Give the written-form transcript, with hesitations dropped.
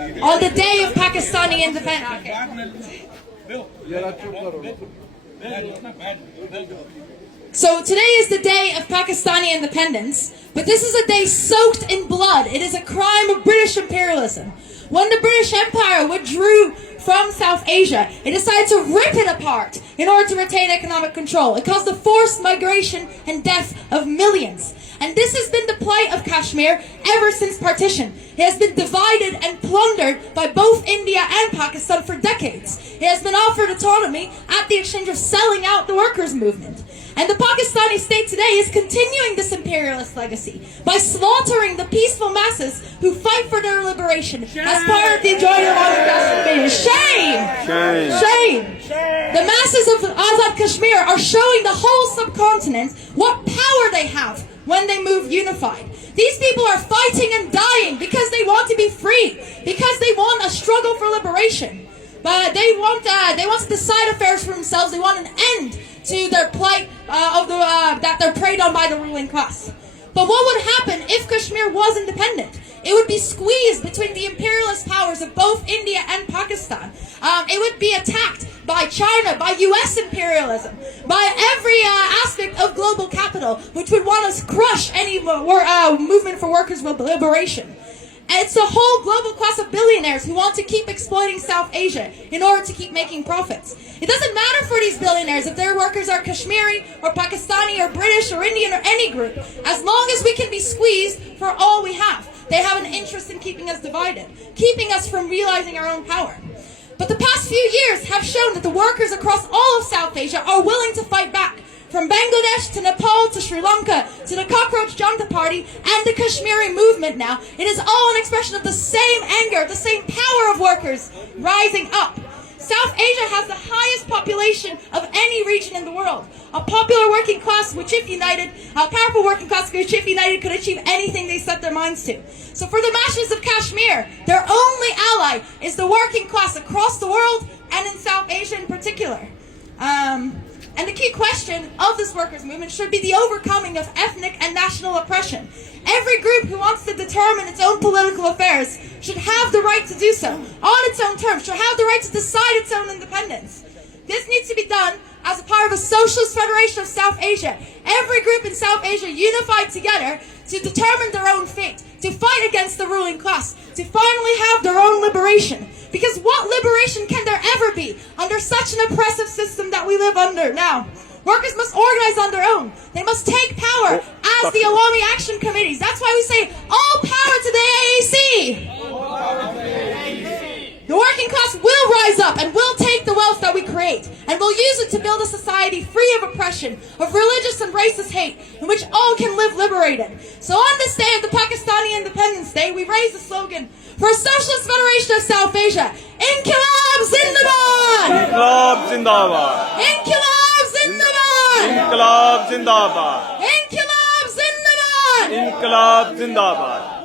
on the day of Pakistani independence. So today is the day of Pakistani independence, but this is a day soaked in blood. It is a crime of British imperialism. When the British Empire withdrew from South Asia, it decided to rip it apart in order to retain economic control. It caused the forced migration and death of millions. And this has been the plight of Kashmir ever since partition. It has been divided and plundered by both India and Pakistan for decades. It has been offered autonomy at the exchange of selling out the workers' movement. And the Pakistani state today is continuing this imperialist legacy by slaughtering the peaceful masses who fight for their liberation as part of the enjoyment of Kashmir. Shame! Shame! Shame! The masses of Azad Kashmir are showing the whole subcontinent what power they have when they move unified. These people are fighting and dying because they want to be free, because they want a struggle for liberation. But they want to decide affairs for themselves. They want an end to their plight that they're preyed on by the ruling class. But what would happen if Kashmir was independent? It would be squeezed between the imperialist powers of both India and Pakistan. It would be attacked by China, by US imperialism, by every aspect of global capital, which would want to crush any movement for workers' liberation. And it's a whole global class of billionaires who want to keep exploiting South Asia in order to keep making profits. It doesn't matter for these billionaires if their workers are Kashmiri or Pakistani or British or Indian or any group. As long as we can be squeezed for all we have, they have an interest in keeping us divided, keeping us from realizing our own power. But the past few years have shown that the workers across all of South Asia are willing to fight back. From Bangladesh to Nepal to Sri Lanka to the Cockroach Janta Party and the Kashmiri movement now, it is all an expression of the same anger, the same power of workers rising up. South Asia has the highest population of any region in the world. A popular working class which if united, a powerful working class which if united could achieve anything they set their minds to. So for the masses of Kashmir, their only ally is the working class across the world and in South Asia in particular. And the key question of this workers' movement should be the overcoming of ethnic and national oppression. Every group who wants to determine its own political affairs should have the right to do so, on its own terms, should have the right to decide its own independence. This needs to be done as a part of a socialist federation of South Asia. Every group in South Asia unified together to determine their own fate, to fight against the ruling class, to finally have their own liberation. Because what liberation can there ever be under such an oppressive system that we live under now? Workers must organize on their own. They must take power as the Qawami action committees. That's why we say, all power to the AAC! The working class will rise up and will take the wealth that we create and will use it to build a society free of oppression, of religious and racist hate, in which all can live liberated. So on this day of the Pakistani Independence Day, we raise the slogan for a socialist federation of South Asia. Inqilab Zindabad! Inqilab Zindabad! Inqilab Zindabad! Inqilab Zindabad! Inqilab Zindabad! Inqilab Zindabad!